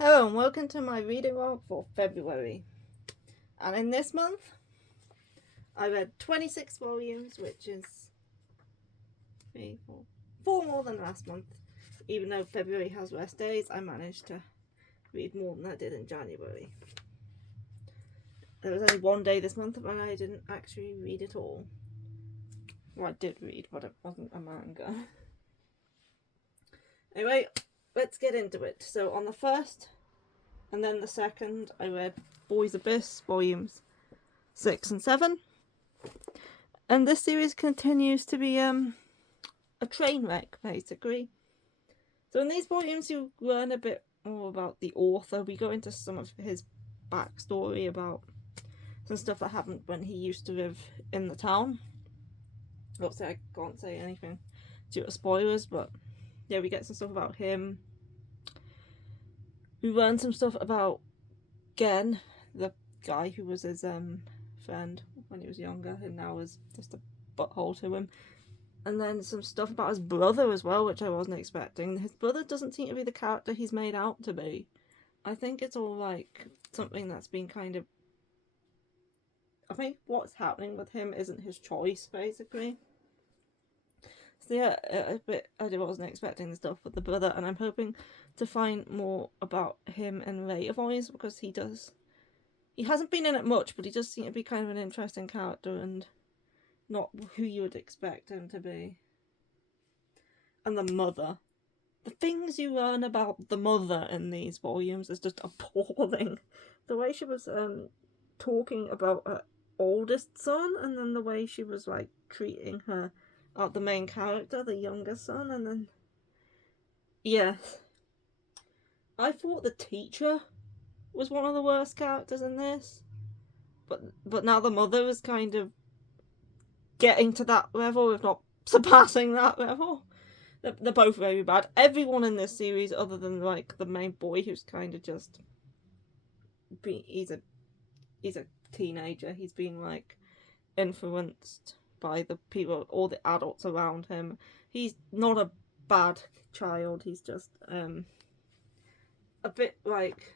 Hello and welcome to my reading log for February. And in this month, I read 26 volumes, which is four more than last month. Even though February has rest days, I managed to read more than I did in January. There was only one day this month when I didn't actually read at all. Well, I did read, but it wasn't a manga. Anyway, let's get into it. So on the first and then the second, I read Boys Abyss volumes 6 and 7. And this series continues to be a train wreck, basically. So in these volumes you learn a bit more about the author. We go into some of his backstory about some stuff that happened when he used to live in the town. Obviously I can't say anything due to spoilers, but yeah, we get some stuff about him. We learn some stuff about Gen, the guy who was his friend when he was younger and now is just a butthole to him. And then some stuff about his brother as well, which I wasn't expecting. His brother doesn't seem to be the character he's made out to be. I think it's all like something that's been kind of... I think what's happening with him isn't his choice, basically. So yeah, I wasn't expecting the stuff with the brother, and I'm hoping to find more about him in later volumes, because he hasn't been in it much, but he does seem to be kind of an interesting character and not who you would expect him to be. And the mother. The things you learn about the mother in these volumes is just appalling. The way she was talking about her oldest son, and then the way she was like treating her the main character, the younger son, and then yes. I thought the teacher was one of the worst characters in this. But now the mother is kind of getting to that level, if not surpassing that level. They're both very bad. Everyone in this series, other than like the main boy, who's kind of just he's a teenager. He's being like influenced by the people, all the adults around him. He's not a bad child. He's just a bit like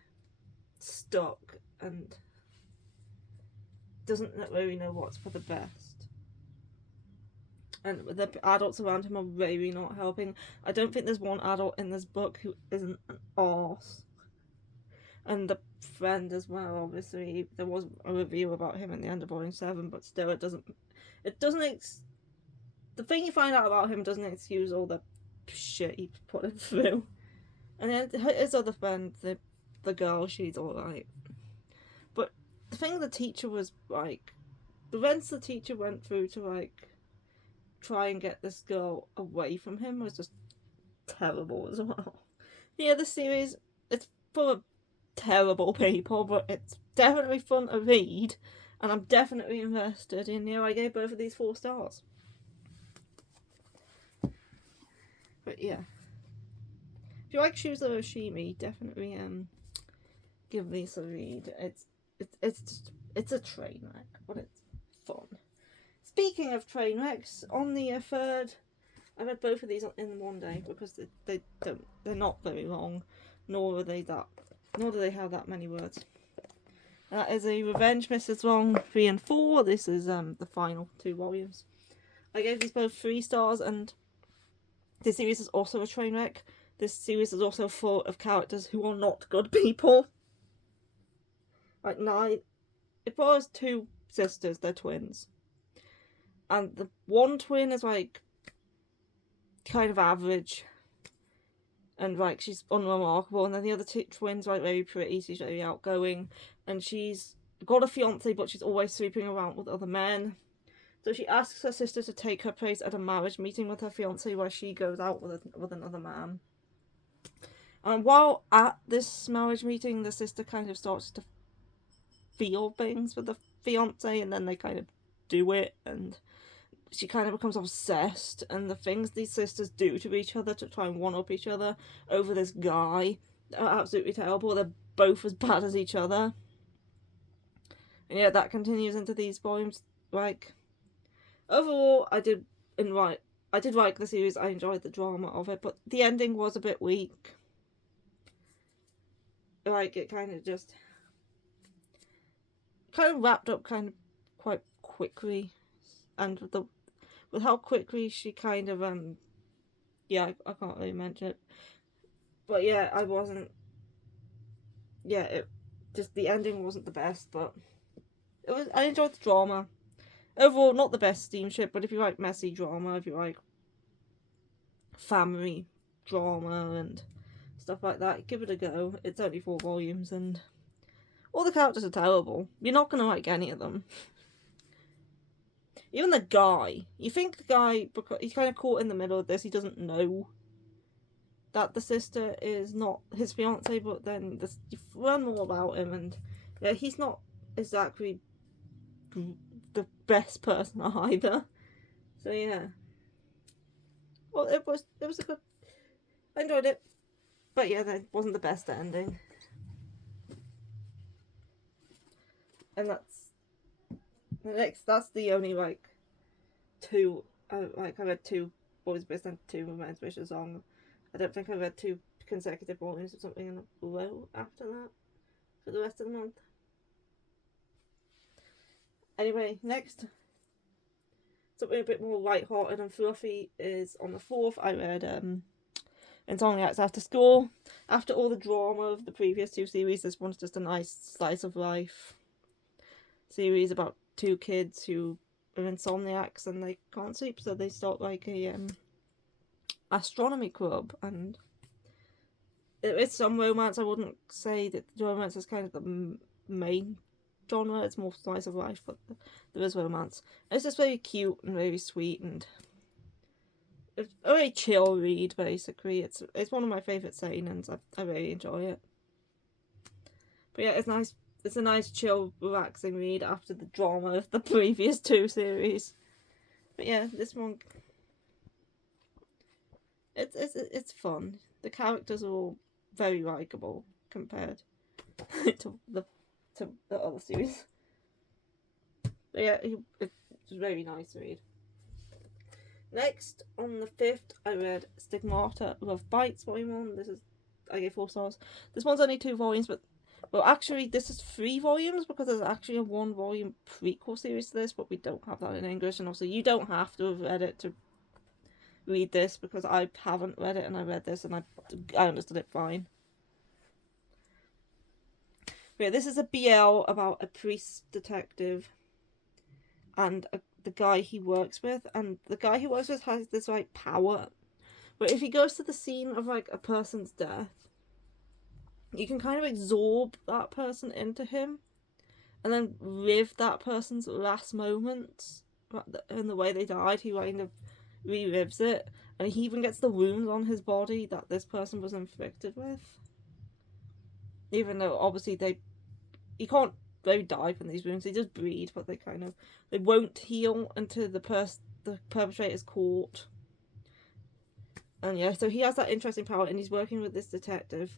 stuck and doesn't really know what's for the best. And the adults around him are really not helping. I don't think there's one adult in this book who isn't an arse. And the friend as well, obviously. There was a review about him in the end of volume 7, but still the thing you find out about him doesn't excuse all the shit he put him through. And then his other friend, the girl, she's alright. But the thing the teacher was like, the events the teacher went through to like try and get this girl away from him was just terrible as well. Yeah, this series, it's full of terrible people, but it's definitely fun to read, and I'm definitely invested in. I gave both of these 4 stars. But yeah, if you like Shuzo Oshimi, definitely give these a read. It's a train wreck, but it's fun. Speaking of train wrecks, on the 3rd, I read both of these in one day because they're not very long, nor do they have that many words. That is a Revenge Mrs. Wrong 3 and 4. This is the final 2 volumes. I gave these both 3 stars, and this series is also a train wreck. This series is also full of characters who are not good people. Like it follows 2 sisters, they're twins. And the one twin is like kind of average and like she's unremarkable, and then the other 2 twins like very pretty. She's very outgoing and she's got a fiance, but she's always sleeping around with other men. So she asks her sister to take her place at a marriage meeting with her fiance, where she goes out with another man. And while at this marriage meeting, the sister kind of starts to feel things with the fiance, and then they kind of do it, and she kind of becomes obsessed, and the things these sisters do to each other to try and one-up each other over this guy are absolutely terrible. They're both as bad as each other. And yeah, that continues into these volumes. Like, overall, I did like the series. I enjoyed the drama of it, but the ending was a bit weak. like it kind of just kind of wrapped up kind of quite quickly, and with how quickly she kind of yeah, I can't really mention it, but yeah, I wasn't, yeah, it just, the ending wasn't the best, but it was, I enjoyed the drama overall. Not the best steamship, but if you like messy drama, if you like family drama and stuff like that, give it a go. It's only 4 volumes and all the characters are terrible. You're not gonna like any of them. Even the guy, you think the guy, because he's kind of caught in the middle of this, he doesn't know that the sister is not his fiance, but then you learn more about him, and yeah, he's not exactly the best person either. So yeah, well, it was a good, I enjoyed it, but yeah, that wasn't the best ending. And that's the only like 2, I read 2 boys based on 2 men's wishes song. I don't think I read 2 consecutive volumes or something in a row after that for the rest of the month. Anyway, next, something a bit more light-hearted and fluffy is on the 4th. I read Insomniacs After School. After all the drama of the previous 2 series, this one's just a nice slice of life series about 2 kids who are insomniacs and they can't sleep, so they start like a astronomy club, and it's some romance. I wouldn't say that the romance is kind of the main genre, it's more slice of life, but there is romance. It's just very cute and very sweet, and it's a very chill read, basically. It's one of my favourite seinens. I really enjoy it. But yeah, it's nice. It's a nice, chill, relaxing read after the drama of the previous 2 series. But yeah, this one, it's fun. The characters are all very likeable compared to the other series. But yeah, it's very nice to read. Next, on the 5th, I read Stigmata Love Bites Volume 1. I gave 4 stars. This one's only 2 volumes, but well, actually, this is 3 volumes because there's actually a 1-volume prequel series to this, but we don't have that in English, and also you don't have to have read it to read this, because I haven't read it and I read this and I understood it fine. But yeah, this is a BL about a priest detective and the guy he works with, and the guy he works with has this like power, but if he goes to the scene of like a person's death, you can kind of absorb that person into him and then live that person's last moments in the way they died. He kind of relives it, and he even gets the wounds on his body that this person was inflicted with, even though obviously he can't really die from these wounds. They just bleed, but they won't heal until the perpetrator's caught. And yeah, so he has that interesting power, and he's working with this detective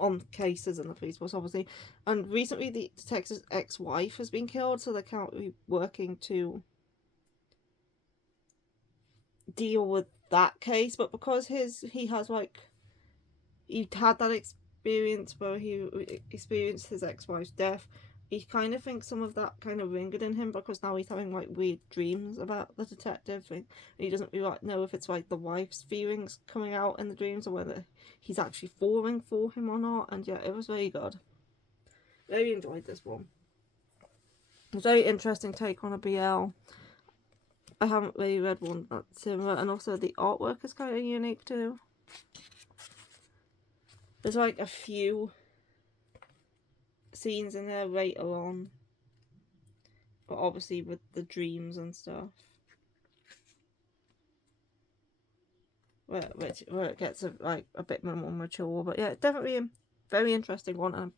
on cases in the police force, obviously. And recently the detective's ex-wife has been killed, so they can't be working to deal with that case. But because he had that experience where he experienced his ex-wife's death, he kind of thinks some of that kind of lingered in him, because now he's having like weird dreams about the detective, and he doesn't really know if it's like the wife's feelings coming out in the dreams or whether he's actually falling for him or not. And yeah, it was very good. Very enjoyed this one. It was a very interesting take on a BL. I haven't really read one that's similar, and also the artwork is kind of unique too. There's like a few scenes in there later on, but obviously with the dreams and stuff, where it gets a bit more mature. But yeah, definitely a very interesting one, and I'm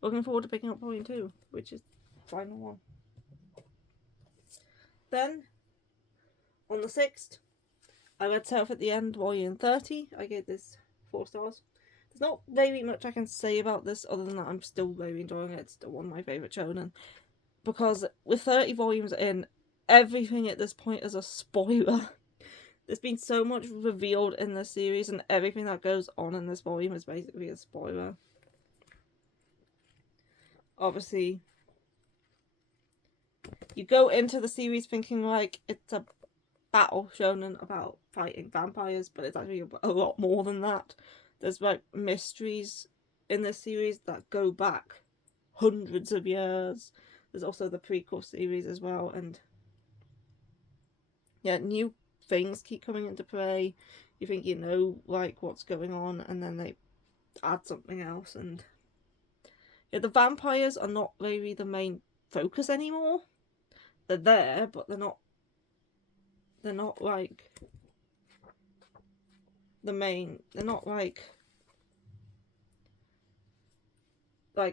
looking forward to picking up volume 2, which is the final one. Then on the 6th, I read Self at the End volume 30. I gave this 4 stars. There's not very much I can say about this other than that I'm still very enjoying it. It's still one of my favourite shonen, because with 30 volumes in, everything at this point is a spoiler. there's been so much revealed in this series, and everything that goes on in this volume is basically a spoiler. Obviously, you go into the series thinking like it's a battle shonen about fighting vampires, but it's actually a lot more than that. There's like mysteries in this series that go back hundreds of years. There's also the prequel series as well, and yeah, new things keep coming into play. You think you know like what's going on, and then they add something else. And yeah, the vampires are not really the main focus anymore. They're there, but they're not like the main. They're not like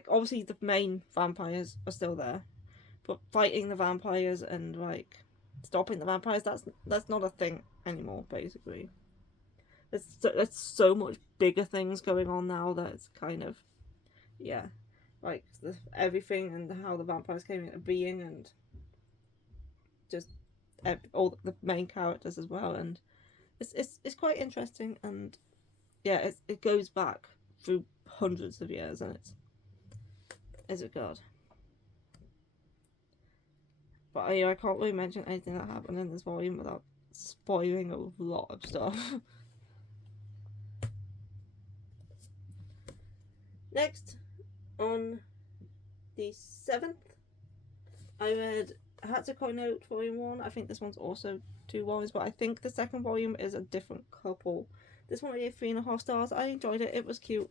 obviously the main vampires are still there, but fighting the vampires and like stopping the vampires, that's not a thing anymore. Basically, there's so much bigger things going on now that it's kind of, yeah, like everything and how the vampires came into being, and just all the main characters as well. And it's quite interesting, and yeah, it goes back through hundreds of years, and it's a god. But I can't really mention anything that happened in this volume without spoiling a lot of stuff. Next, on the 7th, I read Hatsukoi Note Volume 1. I think this one's also 2 volumes, but I think the second volume is a different couple. This one I gave 3.5 stars. I enjoyed it. It was cute.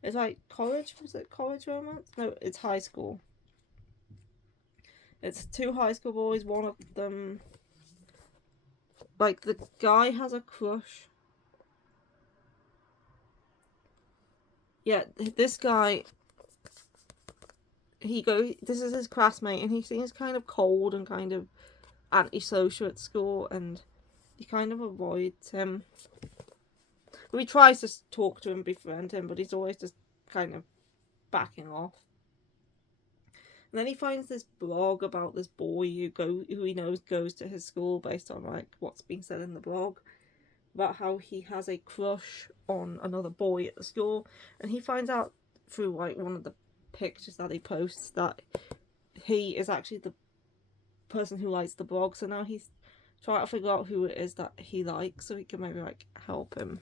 It's like college. Was it college romance? No, it's high school. It's 2 high school boys. One of them, like, the guy has a crush. Yeah, this guy, this is his classmate, and he seems kind of cold and kind of antisocial at school, and he kind of avoids him. He tries to talk to him, befriend him, but he's always just kind of backing off. And then he finds this blog about this boy who he knows goes to his school, based on like what's being said in the blog about how he has a crush on another boy at the school, and he finds out through like one of the pictures that he posts that he is actually the person who likes the blog. So now he's trying to figure out who it is that he likes, so he can maybe like help him.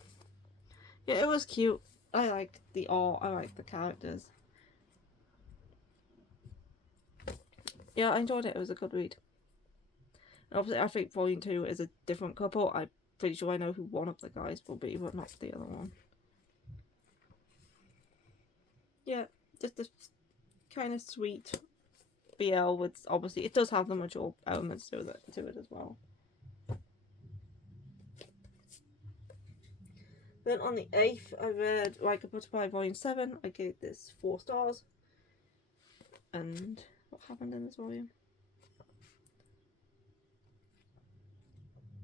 Yeah, it was cute. I liked the art. I liked the characters. Yeah, I enjoyed it. It was a good read. And obviously, I think Volume 2 is a different couple. I'm pretty sure I know who one of the guys will be, but not the other one. Yeah, just a kind of sweet BL with, obviously, it does have the mature elements to it as well. Then on the 8th, I read Like a Butterfly Volume 7. I gave this 4 stars. And what happened in this volume?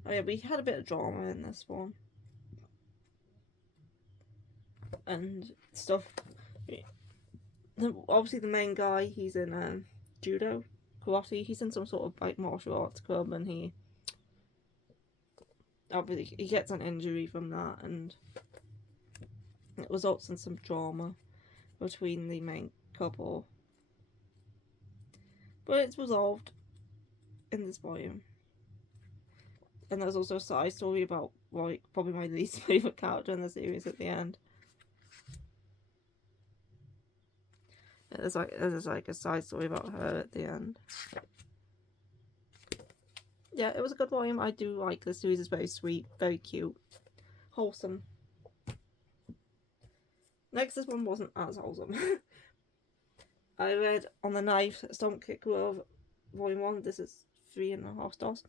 Oh yeah, we had a bit of drama in this one. And stuff. Obviously the main guy, he's in judo, karate. He's in some sort of like martial arts club, and he gets an injury from that, and it results in some drama between the main couple. But it's resolved in this volume. And there's also a side story about like probably my least favourite character in the series at the end. There's like a side story about her at the end. Yeah, it was a good volume. I do like the series. It's very sweet, very cute, wholesome. Next, this one wasn't as wholesome. I read on the 9th Stomp Kick Love Volume 1. This is 3.5 stars.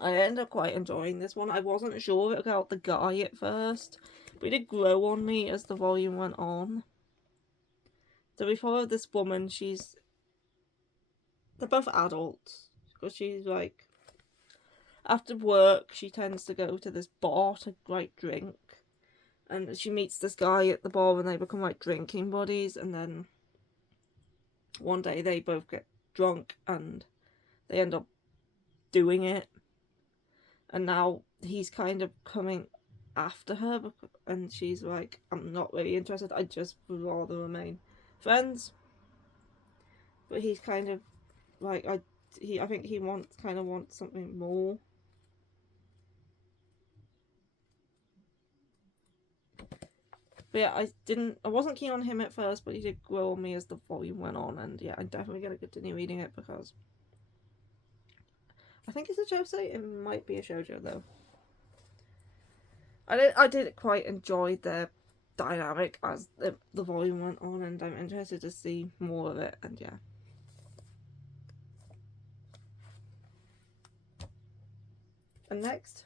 I ended up quite enjoying this one. I wasn't sure about the guy at first, but it did grow on me as the volume went on. So we follow this woman. They're both adults, because she's like, after work she tends to go to this bar to like drink, and she meets this guy at the bar and they become like drinking buddies, and then one day they both get drunk and they end up doing it. and now he's kind of coming after her, and she's like, I'm not really interested, I just would rather remain friends. But he's kind of like, I think he wants something more. But yeah, I wasn't keen on him at first, but he did grow on me as the volume went on, and yeah, I'm definitely gonna continue reading it because I think it's a josei. It might be a shoujo though. I did quite enjoy their dynamic as the volume went on, and I'm interested to see more of it. And yeah. And next,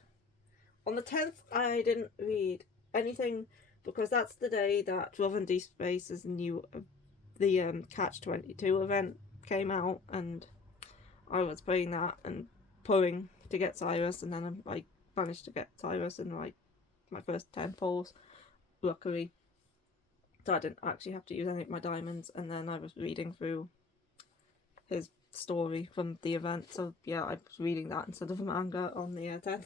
on the 10th, I didn't read anything because that's the day that Love and Deep Space's new the Catch 22 event came out, and I was playing that and pulling to get Cyrus, and then I managed to get Cyrus in like my first 10 pulls, luckily. So I didn't actually have to use any of my diamonds, and then I was reading through his story from the event. So yeah, I was reading that instead of a manga on the 10th.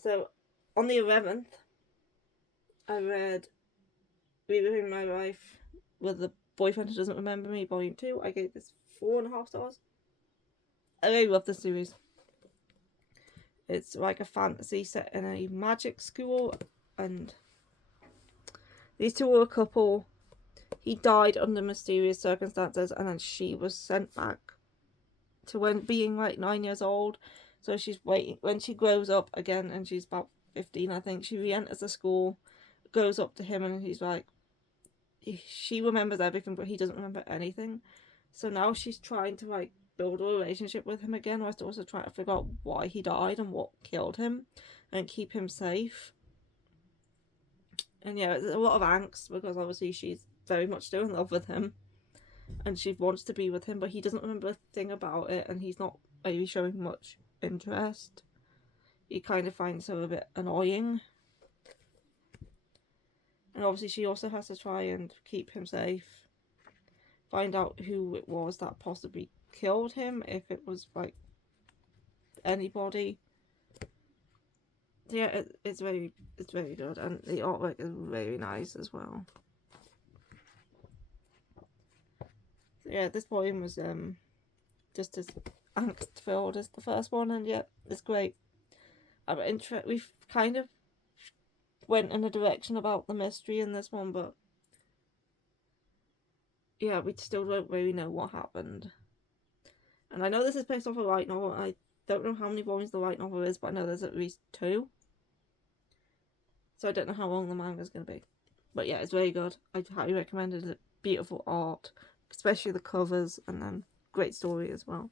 So on the 11th, I read Reliving My Life with the Boyfriend Who Doesn't Remember Me, Volume 2. I gave this 4.5 stars. I really love this series. It's like a fantasy set in a magic school, and these two were a couple. He died under mysterious circumstances, and then she was sent back to when being like 9 years old. So she's waiting when she grows up again, and she's about 15, I think. She re-enters the school, goes up to him, and he's like, she remembers everything, but he doesn't remember anything. So now she's trying to like build a relationship with him again, whilst also trying to figure out why he died and what killed him, and keep him safe. And yeah, there's a lot of angst because obviously she's very much still in love with him, and she wants to be with him, but he doesn't remember a thing about it, and he's not really showing much interest. He kind of finds her a bit annoying. And obviously she also has to try and keep him safe. Find out who it was that possibly killed him, if it was like anybody. Yeah, it's very good, and the artwork is very nice as well. So yeah, this volume was just as angst filled as the first one, and yeah, it's great. We've kind of went in a direction about the mystery in this one, but yeah, we still don't really know what happened. And I know this is based off a light novel. I don't know how many volumes the light novel is, but I know there's at least 2. So I don't know how long the manga is going to be. But yeah, it's very good. I highly recommend it. It's beautiful art, especially the covers, and then great story as well.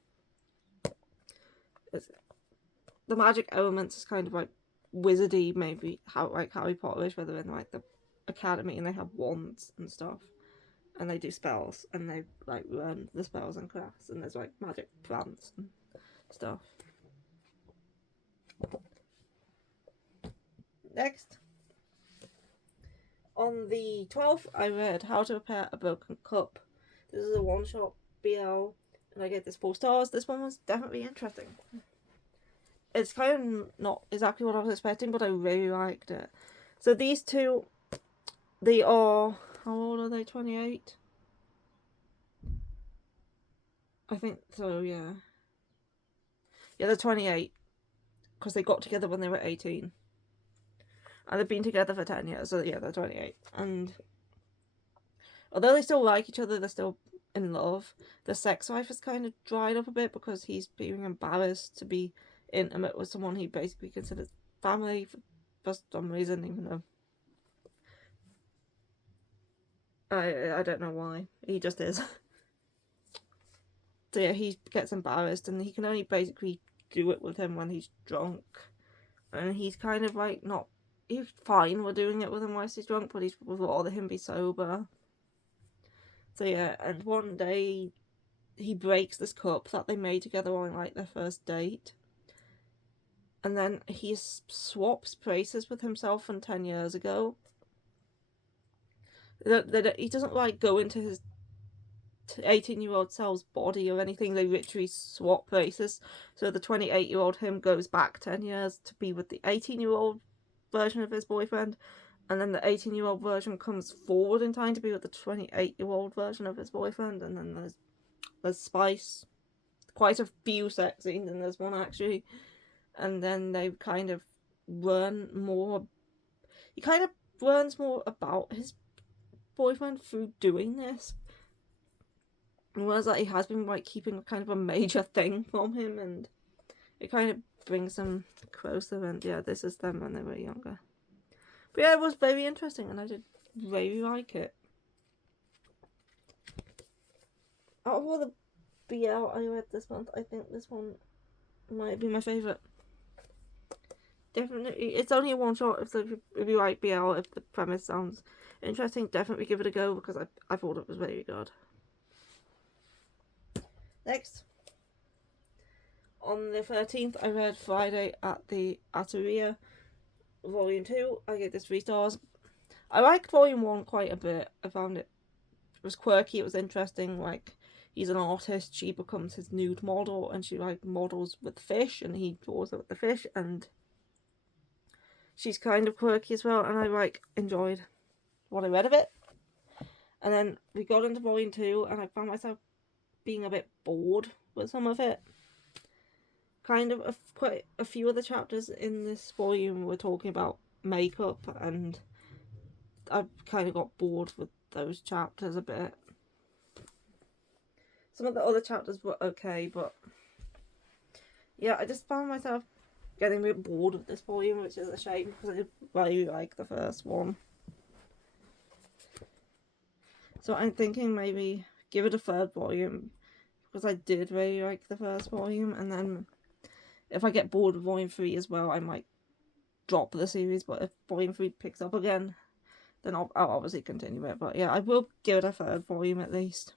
The magic elements is kind of like wizardy, maybe how like Harry Potterish, where they're in like the academy and they have wands and stuff, and they do spells, and they like learn the spells and crafts, and there's like magic plants and stuff. Next, on the 12th, I read How to Repair a Broken Cup. This is a one-shot BL, and I gave this 4 stars. This one was definitely interesting. It's kind of not exactly what I was expecting, but I really liked it. So these two, they are, how old are they? 28? I think so, yeah. Yeah, they're 28, because they got together when they were 18. And they've been together for 10 years, so yeah, they're 28. And although they still like each other, they're still in love. The sex life has kind of dried up a bit because he's being embarrassed to be intimate with someone he basically considers family for some reason, even though I don't know why. He just is. So yeah, he gets embarrassed, and he can only basically do it with him when he's drunk. And he's kind of like not... He's fine with doing it with him whilst he's drunk, but he'd rather him be sober. So yeah, and one day he breaks this cup that they made together on like their first date. And then he swaps places with himself from 10 years ago. He doesn't like go into his 18-year-old Cell's body or anything. They literally swap places. So the 28-year-old him goes back 10 years to be with the 18-year-old version of his boyfriend, and then the 18-year-old version comes forward in time to be with the 28-year-old version of his boyfriend. And then there's Spice, quite a few sex scenes, and there's one actually. And then they kind of learn more. He kind of learns more about his boyfriend through doing this. Whereas that he has been like keeping kind of a major thing from him, and it kind of brings them closer. And yeah, this is them when they were younger. But yeah, it was very interesting, and I did really like it. Out of all the BL I read this month, I think this one might be my favourite. Definitely, it's only a one shot. If you like BL, if the premise sounds interesting, definitely give it a go, because I thought it was very good. Next, on the 13th, I read Friday at the Atelier, Volume 2. I gave this 3 stars. I liked Volume 1 quite a bit. I found it was quirky, it was interesting. Like, he's an artist, she becomes his nude model, and she like models with fish, and he draws it with the fish, and she's kind of quirky as well, and I like enjoyed what I read of it. And then we got into Volume 2, and I found myself being a bit bored with some of it. Kind of quite a few of the chapters in this volume were talking about makeup, and I kind of got bored with those chapters a bit. Some of the other chapters were okay, but yeah, I just found myself getting a bit bored of this volume, which is a shame, because I really like the first one. So I'm thinking maybe give it a 3rd volume, because I did really like the first volume, and then if I get bored of Volume 3 as well, I might drop the series. But if Volume 3 picks up again, then I'll obviously continue it. But yeah, I will give it a 3rd volume at least,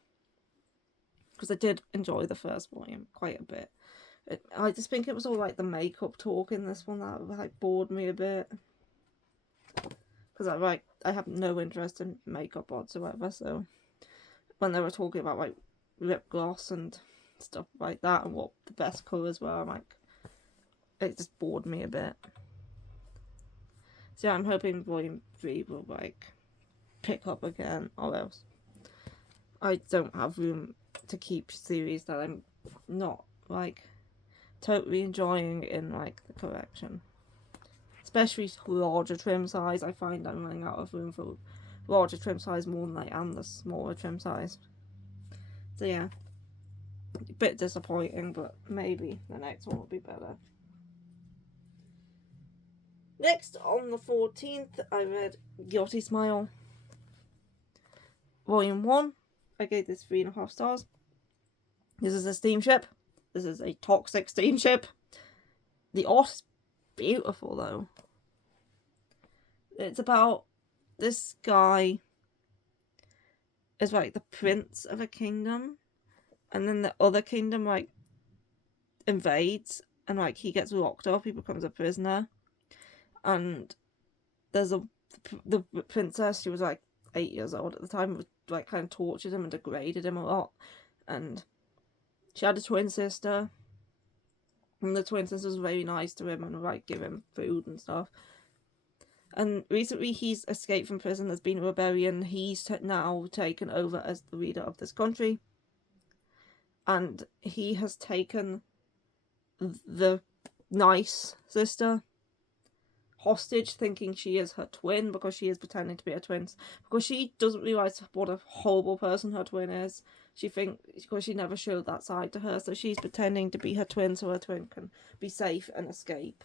because I did enjoy the first volume quite a bit. I just think it was all like the makeup talk in this one that like bored me a bit, because I have no interest in makeup whatsoever. So when they were talking about like lip gloss and stuff like that, and what the best colours were, I'm like, it just bored me a bit. So yeah, I'm hoping Volume 3 will like pick up again, or else I don't have room to keep series that I'm not like totally enjoying in like the collection. Especially larger trim size. I find I'm running out of room for larger trim size more than I am the smaller trim size. So yeah, a bit disappointing, but maybe the next one will be better. Next, on the 14th, I read Guilty Smile, Volume 1. I gave this 3.5 stars. This is a steamship. This is a toxic steamship. The art is beautiful, though. It's about this guy is like the prince of a kingdom, and then the other kingdom like invades, and like he gets locked up, he becomes a prisoner. And there's the princess, she was like 8 years old at the time, was like kind of tortured him and degraded him a lot. And she had a twin sister, and the twin sister was very nice to him and like give him food and stuff. And recently he's escaped from prison. There's been a rebellion. He's now taken over as the leader of this country, and he has taken the nice sister hostage, thinking she is her twin, because she is pretending to be her twin, because she doesn't realise what a horrible person her twin is. She thinks, because she never showed that side to her, so she's pretending to be her twin so her twin can be safe and escape.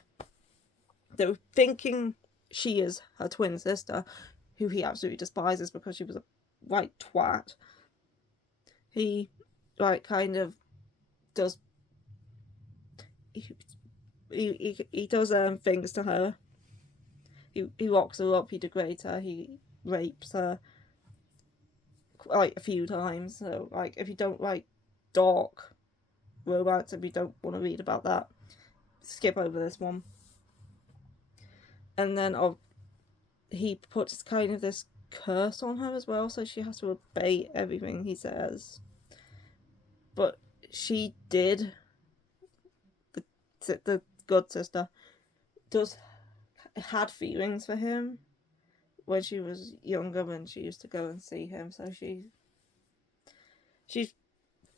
They're thinking she is her twin sister, who he absolutely despises because she was a white twat. He like kind of does he does things to her. He locks her up, he degrades her, he rapes her like a few times. So like, if you don't like dark romance, if you don't want to read about that, skip over this one. And then he puts kind of this curse on her as well, so she has to obey everything he says. but she did, the good sister, had feelings for him when she was younger, when she used to go and see him. So she's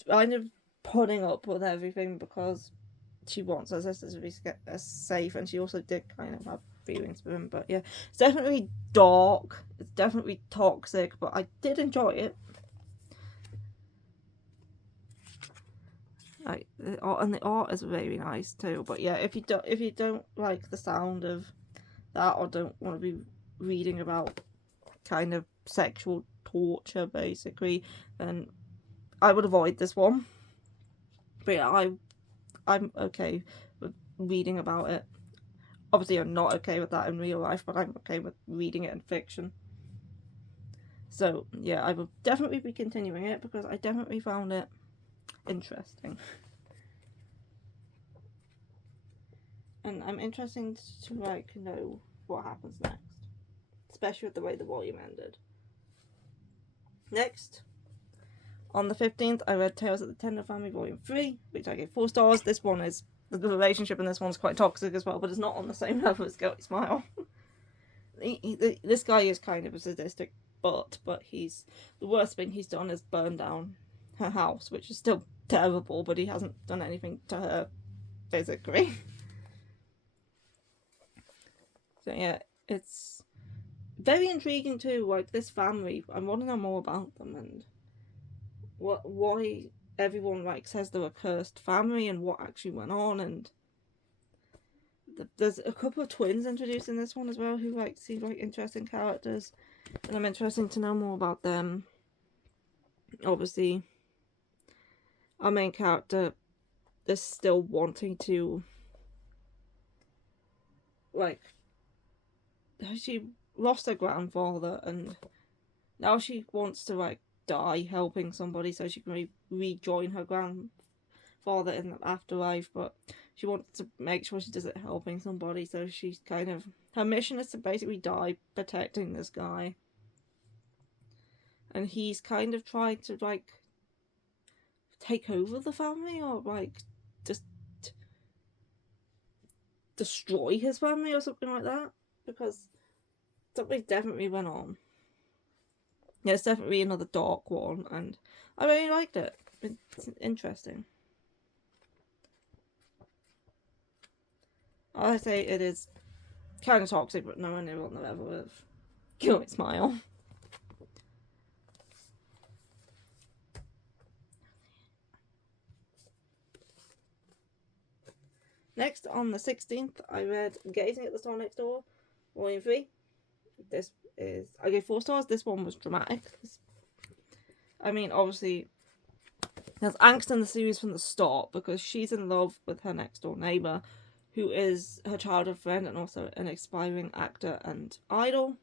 kind of putting up with everything because she wants her sisters to be safe, and she also did kind of have feelings for him. But yeah, it's definitely dark, it's definitely toxic, but I did enjoy it. Like the art is very nice too. But yeah, if you don't like the sound of that, or don't want to be reading about kind of sexual torture basically, then I would avoid this one. But yeah, I'm okay with reading about it. Obviously I'm not okay with that in real life, but I'm okay with reading it in fiction. So yeah, I will definitely be continuing it because I definitely found it interesting. And I'm interested to like know what happens next, especially with the way the volume ended. Next, on the 15th, I read Tales of the Tender Family Volume 3, which I gave 4 stars. This one is, the relationship in this one's quite toxic as well, but it's not on the same level as Guilty Smile. This guy is kind of a sadistic but he's, the worst thing he's done is burn down her house, which is still terrible, but he hasn't done anything to her physically. So yeah, it's very intriguing too, like this family. I want to know more about them and why everyone like says they're a cursed family and what actually went on. And there's a couple of twins introduced in this one as well who like seem like interesting characters, and I'm interested to know more about them. Obviously, our main character is still wanting to like, she lost her grandfather and now she wants to like die helping somebody so she can rejoin her grandfather in the afterlife, but she wants to make sure she does it helping somebody, so she's kind of, her mission is to basically die protecting this guy, and he's kind of trying to like take over the family or like just destroy his family or something like that, because something definitely went on. Yeah, it's definitely another dark one, and I really liked it. It's interesting. I say it is kind of toxic, but nowhere near on the level of Guilty Smile. Next, on the 16th, I read Gazing at the Star Next Door, Volume 3. This is, I gave 4 stars. This one was dramatic. I mean, obviously, there's angst in the series from the start because she's in love with her next door neighbour, who is her childhood friend and also an aspiring actor and idol.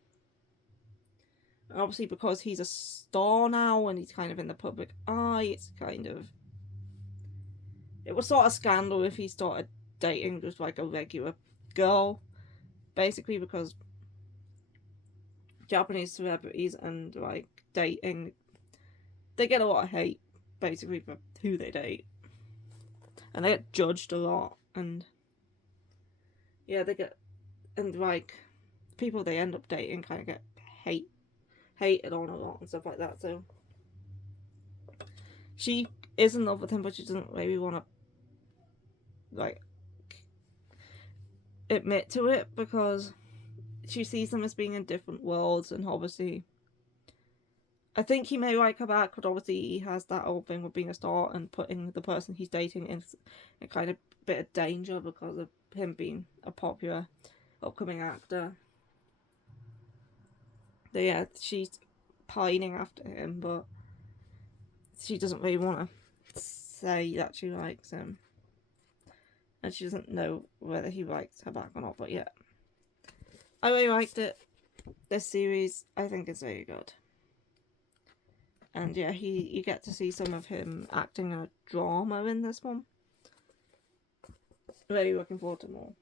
And obviously, because he's a star now and he's kind of in the public eye, it's kind of, it was sort of scandal if he started dating just like a regular girl, basically, because Japanese celebrities and like dating, they get a lot of hate basically for who they date, and they get judged a lot, and yeah, they get, and like people they end up dating kind of get hated on a lot and stuff like that. So she is in love with him, but she doesn't really want to like admit to it because she sees them as being in different worlds, and obviously I think he may like her back, but obviously he has that whole thing with being a star and putting the person he's dating in a kind of bit of danger because of him being a popular upcoming actor. But yeah, she's pining after him, but she doesn't really want to say that she likes him, and she doesn't know whether he likes her back or not. But yeah, I really liked it. This series, I think, is very good. And yeah, you get to see some of him acting in a drama in this one. Really looking forward to more.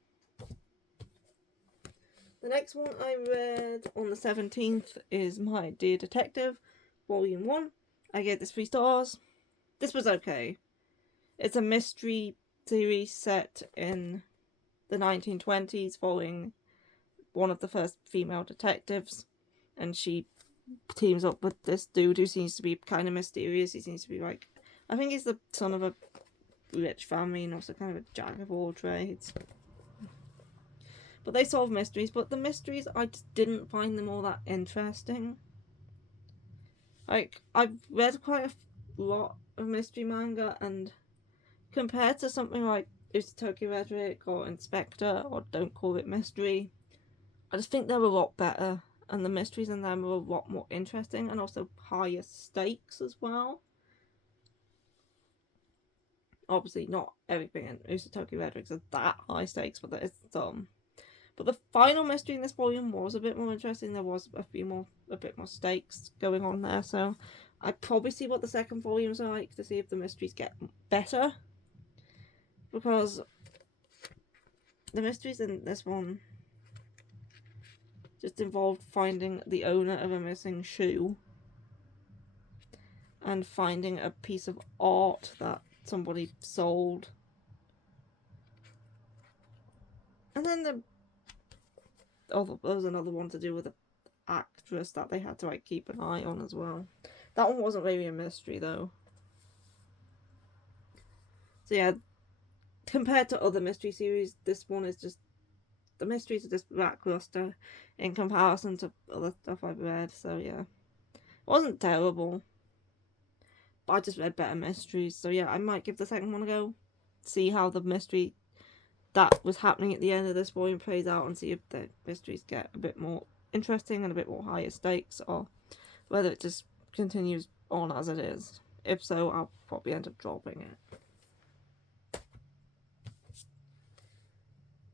The next one I read on the 17th is My Dear Detective, Volume 1. I gave this 3 stars. This was okay. It's a mystery series set in the 1920s following one of the first female detectives, and she teams up with this dude who seems to be kind of mysterious. He seems to be like, I think he's the son of a rich family and also kind of a jack of all trades. But they solve mysteries, but the mysteries, I just didn't find them all that interesting. Like, I've read quite a lot of mystery manga, and compared to something like Tokyo Rhetoric or Inspector or Don't Call It Mystery, I just think they're a lot better, and the mysteries in them are a lot more interesting and also higher stakes as well. Obviously, not everything in Tokyo Rhetoric is that high stakes, but there is some. But the final mystery in this volume was a bit more interesting. There was a bit more stakes going on there, so I'd probably see what the second volumes are like to see if the mysteries get better. Because the mysteries in this one just involved finding the owner of a missing shoe and finding a piece of art that somebody sold. And then there was another one to do with an actress that they had to like keep an eye on as well. That one wasn't really a mystery though. So yeah, compared to other mystery series, this one is just, the mysteries are just lackluster in comparison to other stuff I've read. So yeah, it wasn't terrible, but I just read better mysteries. So yeah, I might give the second one a go, see how the mystery that was happening at the end of this volume plays out, and see if the mysteries get a bit more interesting and a bit more higher stakes, or whether it just continues on as it is. If so, I'll probably end up dropping it.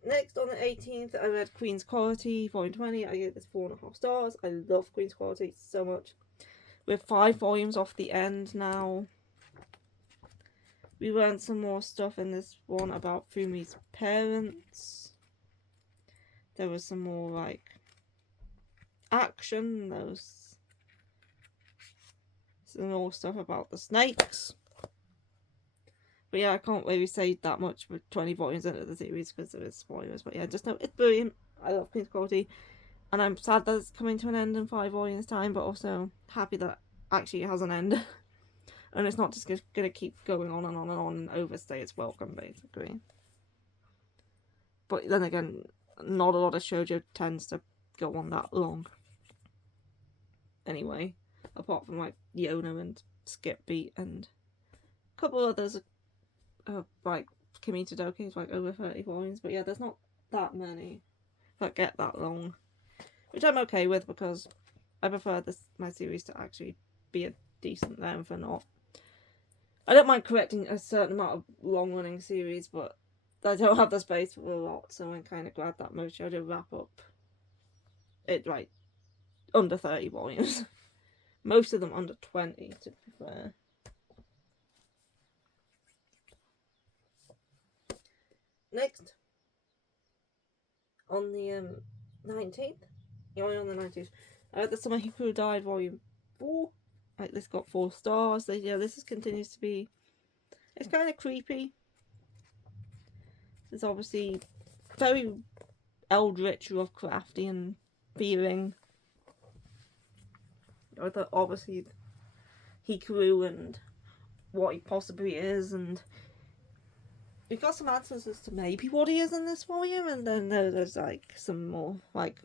Next, on the 18th, I read Queen's Quality, Volume 20. I gave this 4.5 stars. I love Queen's Quality so much. We're 5 volumes off the end now. We learned some more stuff in this one about Fumi's parents. There was some more, like, action. There was some more stuff about the snakes. But yeah, I can't really say that much with 20 volumes into the series because there is spoilers. But yeah, just know it's brilliant. I love Queen's Quality. And I'm sad that it's coming to an end in 5 volumes time, but also happy that actually it has an end. And it's not just going to keep going on and on and on and overstay its welcome, basically. But then again, not a lot of shoujo tends to go on that long. Anyway, apart from like Yona and Skip Beat and a couple others, like Kimi Todoke is like over 30 volumes. But yeah, there's not that many that get that long, which I'm okay with because I prefer my series to actually be a decent length and not. I don't mind correcting a certain amount of long-running series, but I don't have the space for a lot, so I'm kind of glad that most shoujo wrap up it like under 30 volumes. Most of them under 20, to be fair. Next, on the 19th, on the 19th, The Summer Hikaru Died Volume 4. Like, this got 4 stars. Yeah, this continues to be, it's kind of creepy. It's obviously very eldritch, Lovecraftian feeling. Obviously, Hikaru and what he possibly is, and we've got some answers as to maybe what he is in this volume, and then there's like some more like.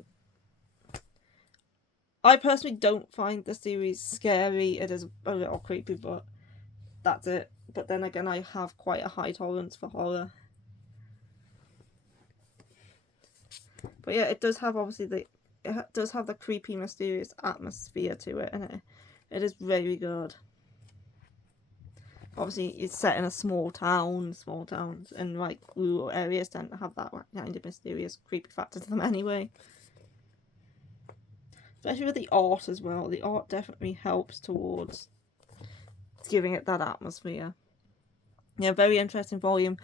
I personally don't find the series scary. It is a little creepy, but that's it. But then again, I have quite a high tolerance for horror. But yeah, it does have obviously it does have the creepy, mysterious atmosphere to it, and it is very good. Obviously, it's set in a small town. Small towns and like rural areas tend to have that kind of mysterious, creepy factor to them anyway. Especially with the art as well. The art definitely helps towards giving it that atmosphere. Yeah, very interesting volume.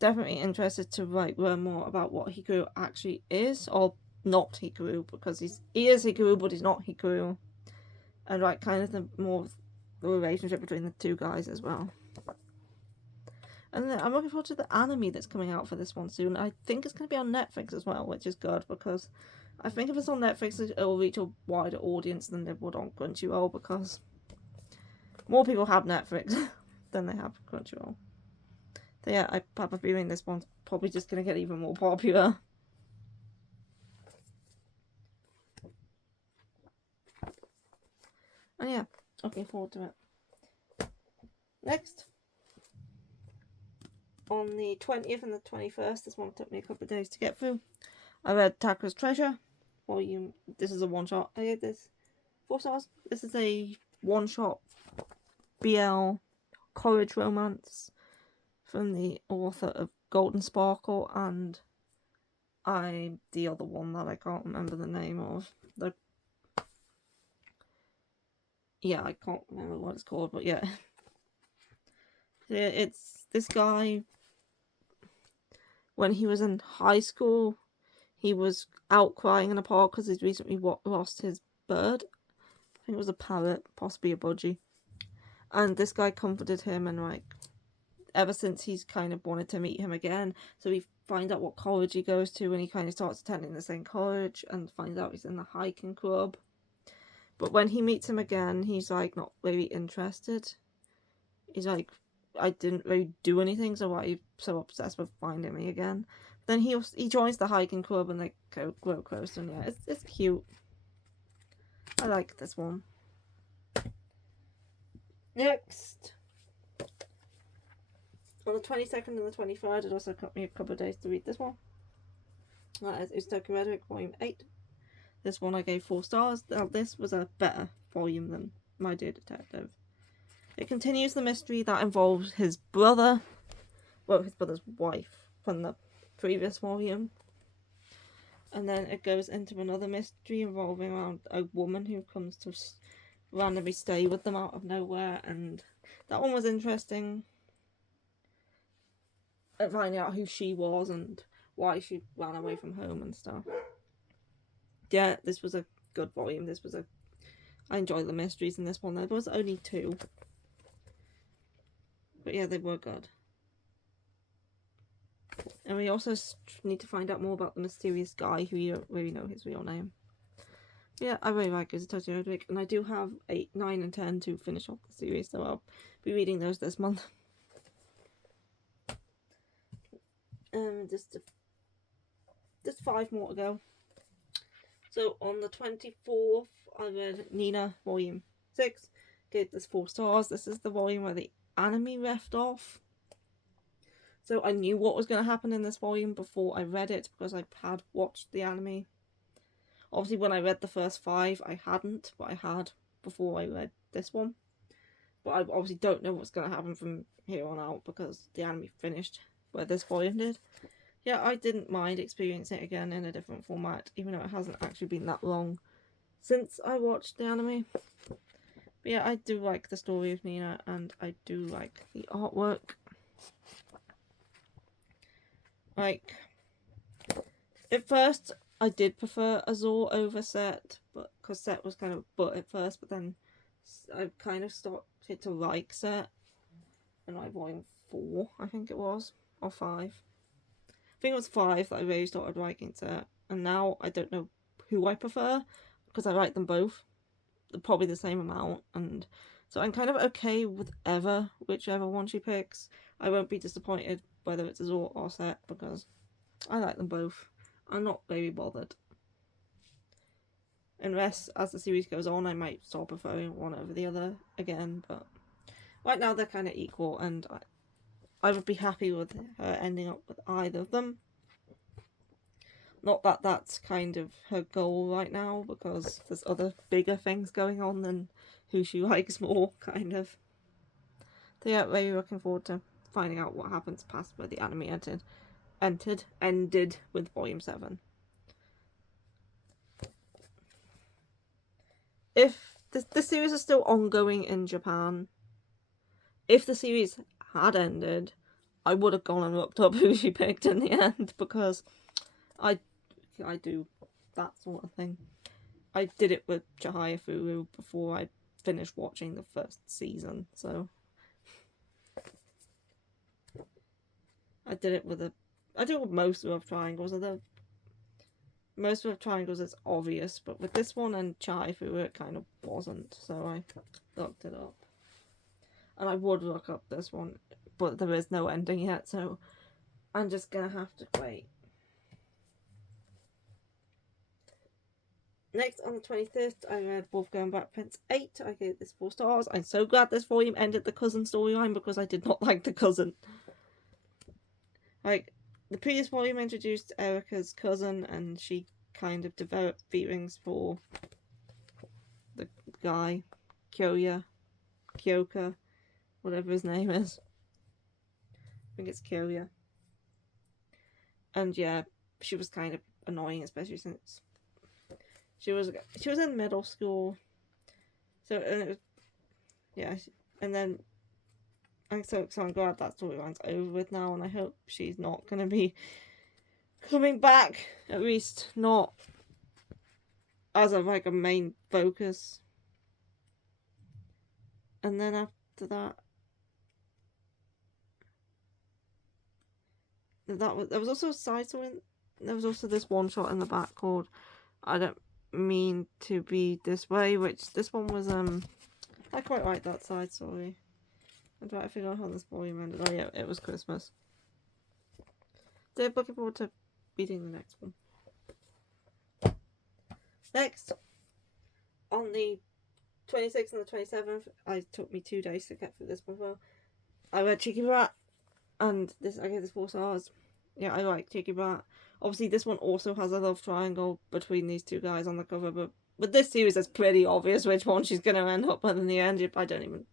Definitely interested to learn more about what Hikaru actually is, or not Hikaru, because he is Hikaru, but he's not Hikaru. And kind of the relationship between the two guys as well. And then I'm looking forward to the anime that's coming out for this one soon. I think it's going to be on Netflix as well, which is good because I think if it's on Netflix, it'll reach a wider audience than it would on Crunchyroll because more people have Netflix than they have Crunchyroll. So yeah, I have a feeling this one's probably just going to get even more popular. And yeah, looking forward to it. Next, on the 20th and the 21st, this one took me a couple of days to get through. I read Taka's Treasure volume. This is a one shot. I gave this 4 stars. This is a one shot BL college romance from the author of Golden Sparkle and the other one that I can't remember the name of. I can't remember what it's called, but yeah. It's this guy, when he was in high school, he was out crying in a park because he's recently lost his bird. I think it was a parrot, possibly a budgie. And this guy comforted him, and like, ever since he's kind of wanted to meet him again. So we find out what college he goes to, and he kind of starts attending the same college and finds out he's in the hiking club. But when he meets him again, he's like not really interested. He's like, I didn't really do anything, so why are you so obsessed with finding me again? Then he joins the hiking club and they grow close, and yeah, it's cute. I like this one. Next, on the 22nd and the 23rd, it also took me a couple of days to read this one. That is Tokyo Rhetoric Volume 8. This one I gave 4 stars. Now, this was a better volume than My Dear Detective. It continues the mystery that involves his brother, his brother's wife from the previous volume. And then it goes into another mystery involving around a woman who comes to randomly stay with them out of nowhere, and that one was interesting. Finding out who she was and why she ran away from home and stuff. Yeah, this was a good volume. I enjoyed the mysteries in this one. There was only 2. But yeah, they were good. And we also need to find out more about the mysterious guy who you don't really know his real name. Yeah, I really like Tokyo Rhetoric, and I do have 8, 9, and 10 to finish off the series, so I'll be reading those this month. Just 5 more to go. So on the 24th, I read Nina Volume 6. Gave this 4 stars. This is the volume where the anime left off. So I knew what was going to happen in this volume before I read it because I had watched the anime. Obviously, when I read the first 5, I hadn't, but I had before I read this one. But I obviously don't know what's going to happen from here on out because the anime finished where this volume did. Yeah, I didn't mind experiencing it again in a different format, even though it hasn't actually been that long since I watched the anime. But yeah, I do like the story of Nina, and I do like the artwork. Like, at first, I did prefer Azor over Set, but because Set was kind of butt at first, but then I kind of started to like Set in like volume 4, I think it was, or 5. I think it was 5 that I really started liking Set, and now I don't know who I prefer because I like them both. They're probably the same amount, and so I'm kind of okay with whichever one she picks. I won't be disappointed whether it's Azor or Set because I like them both. I'm not very bothered. Unless, as the series goes on, I might start preferring one over the other again, but right now they're kind of equal, and I would be happy with her ending up with either of them. Not that that's kind of her goal right now, because there's other bigger things going on than who she likes more, kind of. So yeah, really looking forward to finding out what happens past where the anime ended with Volume 7. If the series is still ongoing in Japan, if the series had ended, I would have gone and looked up who she picked in the end, because I do that sort of thing. I did it with Chihaya Furu before I finished watching the first season, so I did it with I do it with most love triangles. Most love triangles it's obvious, but with this one and Chaifu it kind of wasn't, so I looked it up. And I would look up this one, but there is no ending yet, so I'm just gonna have to wait. Next, on the 25th, I read Wolfgang Back Prince 8. I gave this 4 stars. I'm so glad this volume ended the cousin storyline because I did not like the cousin. Like, the previous volume introduced Erica's cousin and she kind of developed feelings for the guy, Kyoka, whatever his name is. I think it's Kyoya. And yeah, she was kind of annoying, especially since she was in middle school. So, and it was, yeah, and then I'm glad that storyline's over with now, and I hope she's not going to be coming back, at least not as a main focus. And then after that, there was also a side story. There was also this one shot in the back called "I Don't Mean to Be This Way," which this one was I quite like that side story. I'm trying to figure out how this volume ended. Oh yeah, it was Christmas. So I'm looking forward to reading the next one. Next, on the 26th and the 27th, it took me 2 days to get through this one as well. I read Cheeky Brat, and I gave this 4 stars. Yeah, I like Cheeky Brat. Obviously, this one also has a love triangle between these two guys on the cover, but with this series, it's pretty obvious which one she's going to end up with in the end. I don't even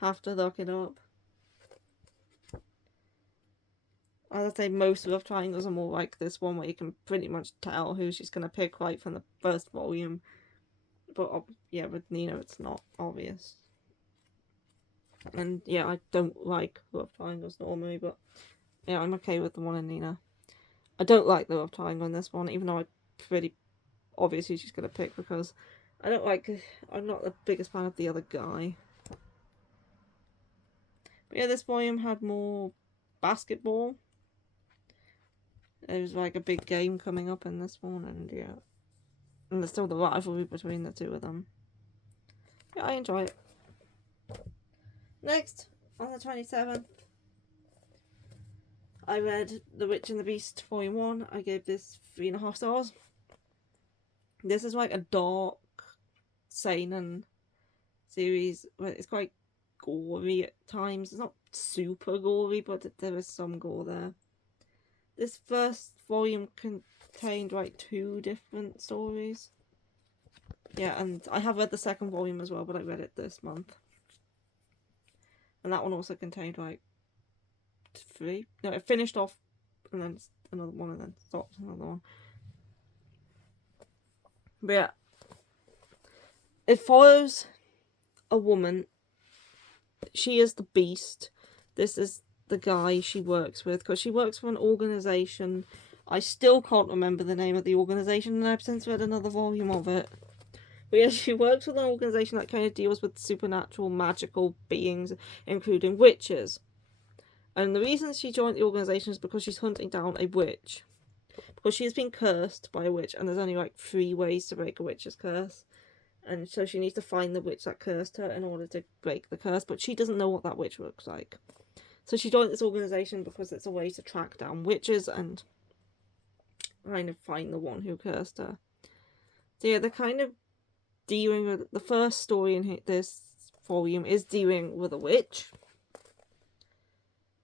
have to look it up. As I say, most love triangles are more like this one, where you can pretty much tell who she's going to pick right from the first volume. But yeah, with Nina, it's not obvious. And yeah, I don't like love triangles normally, but yeah, I'm okay with the one in Nina. I don't like the love triangle in this one, even though I pretty obviously she's going to pick, because I'm not the biggest fan of the other guy. But yeah, this volume had more basketball. There was like a big game coming up in this one, and yeah. And there's still the rivalry between the two of them. Yeah, I enjoy it. Next, on the 27th, I read The Witch and the Beast Volume 1. I gave this 3.5 stars. This is like a dark seinen series where it's quite gory at times. It's not super gory, but there is some gore there. This first volume contained like 2 different stories. Yeah, and I have read the second volume as well, but I read it this month. And that one also contained like 3. No, it finished off and then another one and then stopped another one. But yeah, it follows a woman. She is the Beast. This is the guy she works with, because she works for an organisation. I still can't remember the name of the organisation, and I've since read another volume of it. But yeah, she works with an organisation that kind of deals with supernatural, magical beings, including witches. And the reason she joined the organisation is because she's hunting down a witch. Because she has been cursed by a witch, and there's only like 3 ways to break a witch's curse. And so she needs to find the witch that cursed her in order to break the curse, but she doesn't know what that witch looks like. So she joined this organisation because it's a way to track down witches and kind of find the one who cursed her. So yeah, they're kind of dealing with... The first story in this volume is dealing with a witch.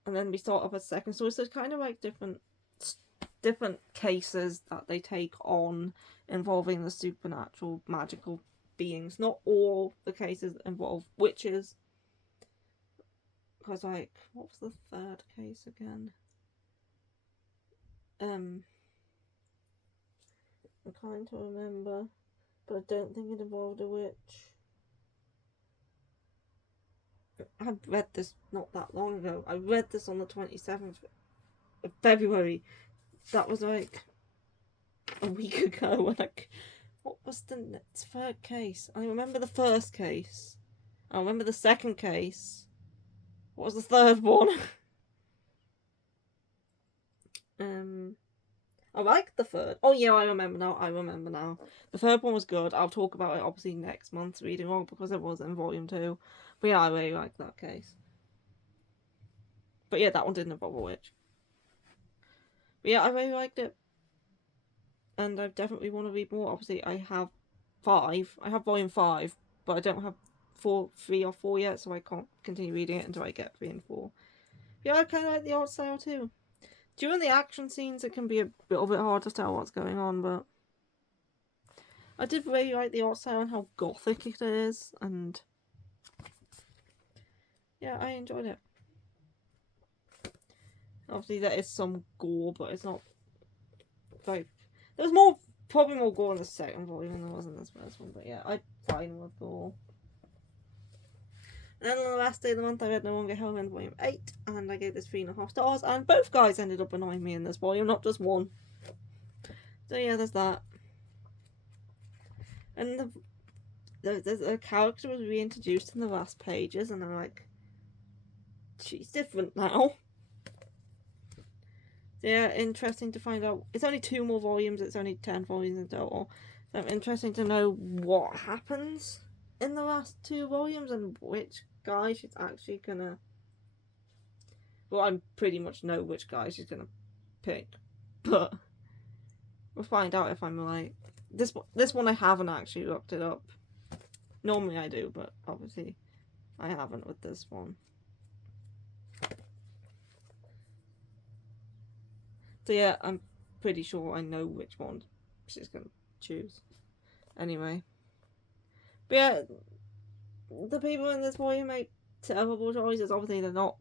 And then we start off a second story, so it's kind of like different cases that they take on involving the supernatural, magical beings. Not all the cases involve witches. Because, like, what was the third case again? I'm trying to remember, but I don't think it involved a witch. I read this not that long ago. I read this on the 27th of February. That was like a week ago. What was the third case? I remember the first case. I remember the second case. What was the third one? I like the third. Oh yeah, I remember now. The third one was good. I'll talk about it obviously next month's reading log because it was in volume 2. But yeah, I really liked that case. But yeah, that one didn't involve a witch. But yeah, I really liked it. And I definitely want to read more. Obviously, I have 5. I have volume 5, but I don't have 3 or 4 yet, so I can't continue reading it until I get 3 and 4. Yeah, I kind of like the art style too. During the action scenes, it can be a little bit hard to tell what's going on, but I did really like the art style and how gothic it is, and yeah, I enjoyed it. Obviously, there is some gore, but it's not like there's probably more gore in the second volume than there was in this first one. But yeah, I'm fine with gore. And then on the last day of the month, I read No Longer Home in volume 8, and I gave this 3.5 stars. And both guys ended up annoying me in this volume, not just one. So yeah, there's that. And the character was reintroduced in the last pages, and I'm like, she's different now. So yeah, interesting to find out. It's only 2 more volumes. It's only 10 volumes in total. So interesting to know what happens in the last 2 volumes and which guy she's actually gonna. Well, I pretty much know which guy she's gonna pick, but we'll find out if I'm right. This one I haven't actually looked it up. Normally I do, but obviously I haven't with this one. So yeah, I'm pretty sure I know which one she's gonna choose. Anyway. But yeah, the people in this volume make terrible choices. Obviously they're not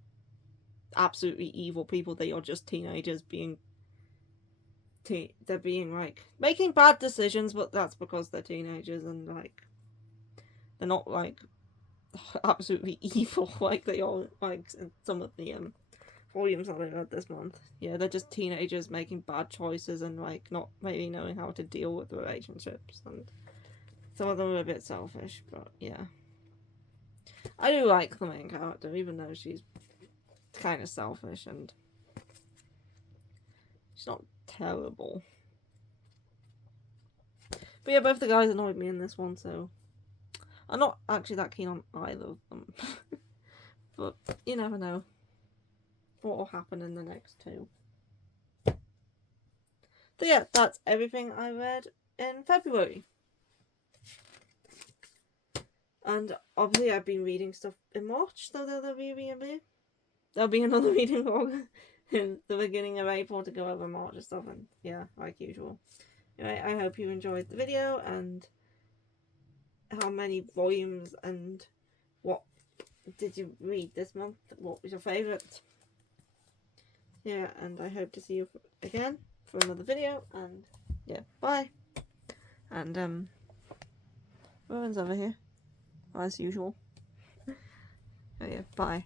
absolutely evil people, they are just teenagers being they're being like making bad decisions, but that's because they're teenagers and like they're not like absolutely evil like they are like in some of the volumes that I read this month. Yeah, they're just teenagers making bad choices and like not really knowing how to deal with relationships, and some of them are a bit selfish, but yeah. I do like the main character, even though she's kind of selfish and she's not terrible. But yeah, both the guys annoyed me in this one, so I'm not actually that keen on either of them. But you never know what will happen in the next 2. So yeah, that's everything I read in February. And obviously I've been reading stuff in March, so there'll be another reading vlog in the beginning of April to go over March and stuff, and yeah, like usual. Anyway, I hope you enjoyed the video, and how many volumes and what did you read this month? What was your favourite? Yeah, and I hope to see you again for another video, and yeah, bye. And Rowan's over here, as usual. Oh yeah, bye.